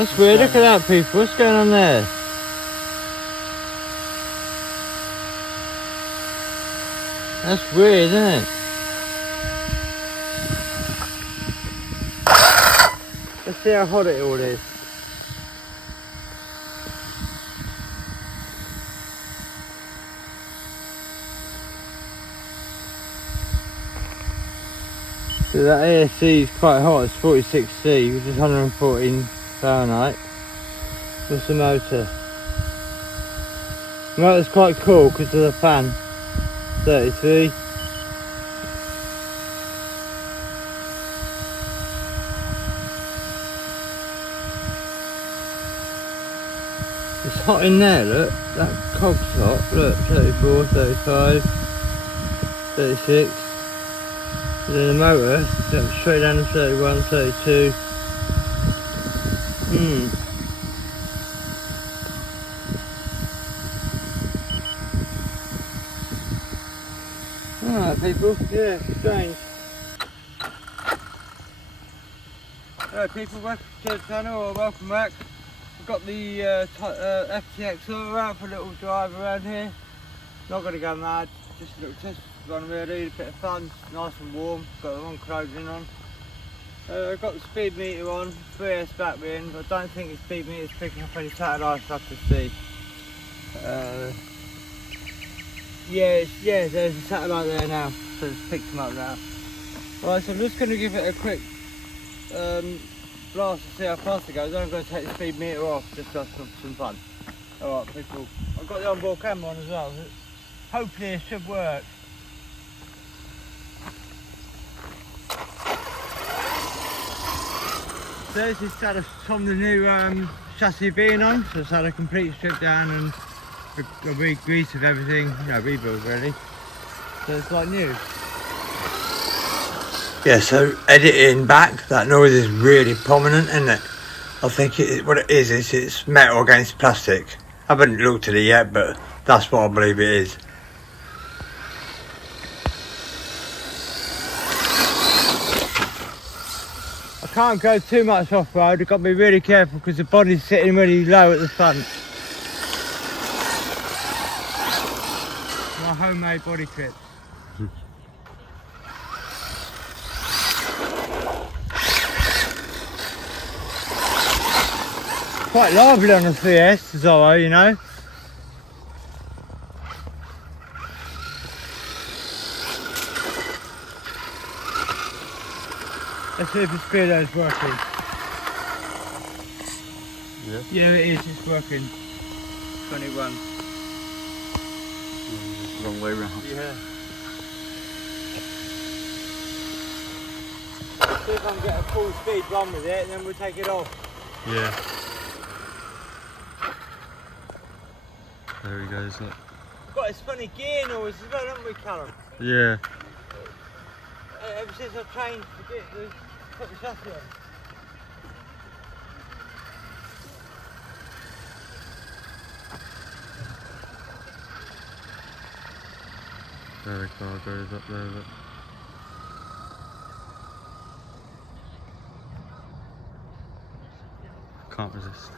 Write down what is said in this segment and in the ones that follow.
That's weird, look at that people, what's going on there? That's weird, isn't it? Let's see how hot it all is. So that ASC is quite hot, it's 46C, which is 114 Fahrenheit. What's the motor? The motor's quite cool because of the fan. 33. It's hot in there, look. That cog's hot. Look, 34, 35, 36. And then the motor, jumps straight down to 31, 32. Alright people, yeah, strange. Hello people, welcome to the channel, or welcome back. We've got the FTX Zorro out for a little drive around here. Not going to go mad, just a little test run really, a bit of fun, nice and warm, got the wrong clothing on. I've got the speed meter on, 3S battery in, but I don't think the speed meter is picking up any satellites I can see. Yeah, there's a satellite there now, so it's picked them up now. Right, so I'm just going to give it a quick blast to see how fast it goes. I'm going to take the speed meter off just for some fun. Alright people, I've got the onboard camera on as well, so hopefully it should work. So this is had some of the new chassis being on, so it's had a complete strip down and a re-grease of everything, you know, rebuild really. So it's like new. Yeah, so editing back, that noise is really prominent, isn't it? I think what it is it's metal against plastic. I haven't looked at it yet, but that's what I believe it is. I can't go too much off-road, I've got to be really careful because the body's sitting really low at the front. My homemade body clips. Quite lively on the 3S Zorro, you know. Let's see if the speedo's working. Yeah, it is, it's working. 21. Wrong way round. Yeah. Let's see if I can get a full speed run with it and then we'll take it off. Yeah. There he goes, look. We've got this funny gear noise as well, haven't we, Callum? Yeah. Ever since I've changed put the chassis on. There the car goes up there, look. Can't resist.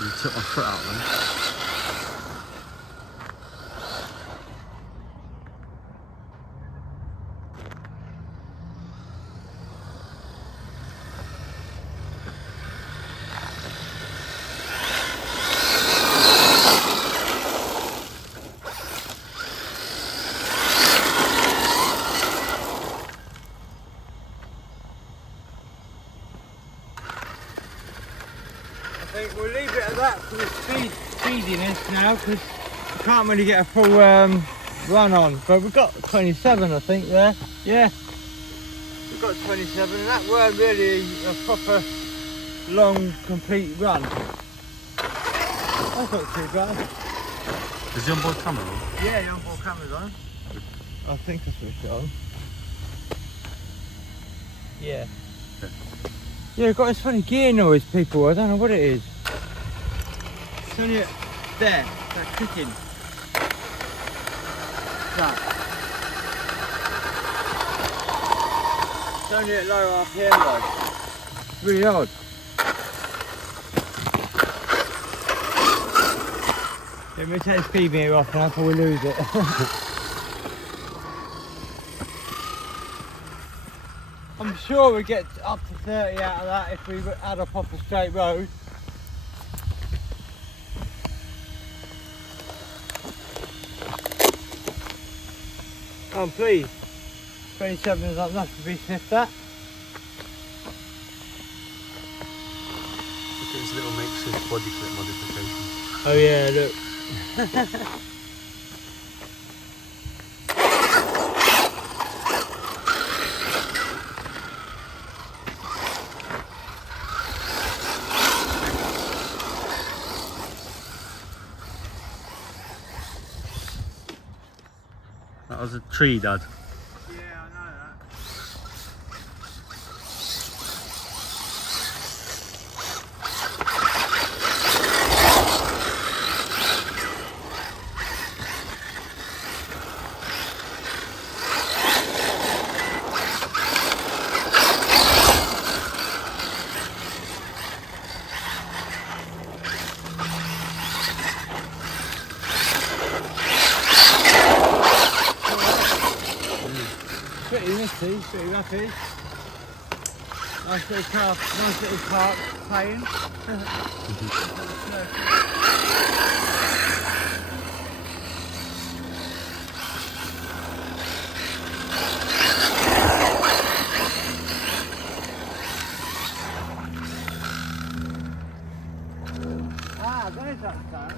You took my foot out then. think we'll leave it at that for the speediness now, because we can't really get a full run on. But we've got 27, I think, there. Yeah, we've got 27, and that weren't really a proper long, complete run. That's not too bad. Is the onboard camera on? Yeah, the onboard camera's on. I think I switched it on. Yeah. Okay. Yeah, got this funny gear noise, people. I don't know what it is. It's only there, that clicking. That. It's only at low RPM though. It's really odd. Let me take the speed meter off now before we lose it. I'm sure we get up to 30 out of that if we had a proper straight road. I'm pleased. 27 is not enough to be sniffed at. Look at his little makeshift body clip modification. Oh yeah, look. That was a tree, Dad. Yeah, I know that. Pretty nifty, pretty lucky. Nice little car, nice little park playing. Ah, there's that sound.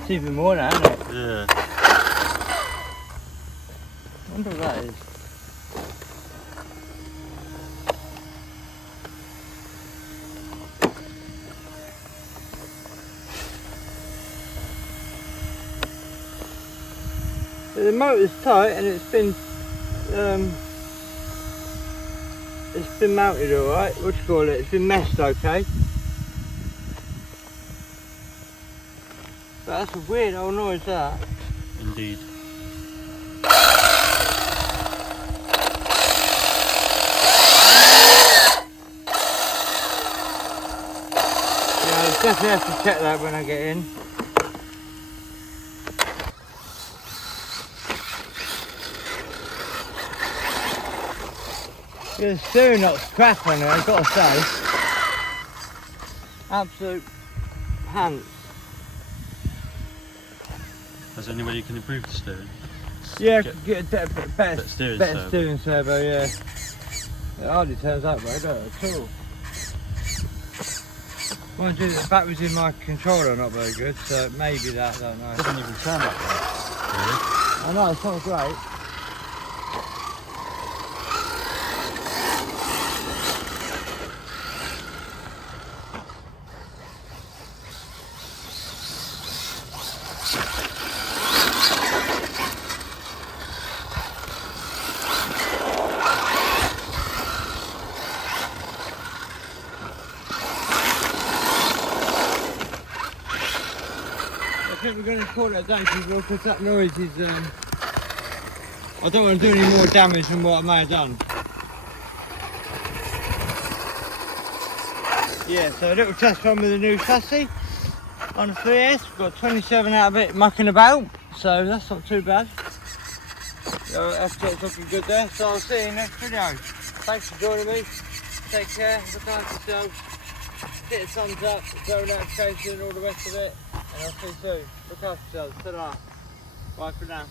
It's even more now, isn't it? Yeah. I wonder what that is. So the motor's tight and it's been mounted alright. What do you call it? It's been meshed okay. But that's a weird old noise that. Indeed. Yeah, I definitely have to check that when I get in. There's still not scrap on it, I've got to say. Absolute pants. Is there any way you can improve the steering? Yeah, get a better steering servo, yeah. It hardly turns that way, does it, at all. Mind you, the batteries in my controller are not very good, so maybe that, I don't know. It doesn't even turn that way. Really? I know, it's not great. I think we're going to call it a day, people, because that noise is, I don't want to do any more damage than what I may have done. Yeah, so a little test run with the new chassis on the 3S. We've got 27 out of it mucking about, so that's not too bad. FTX looking good there, so I'll see you in the next video. Thanks for joining me. Take care, look after yourself. Hit a thumbs up, bell notification, all the rest of it. And I'll see you soon. Look after yourselves. Ta-ra. Bye for now.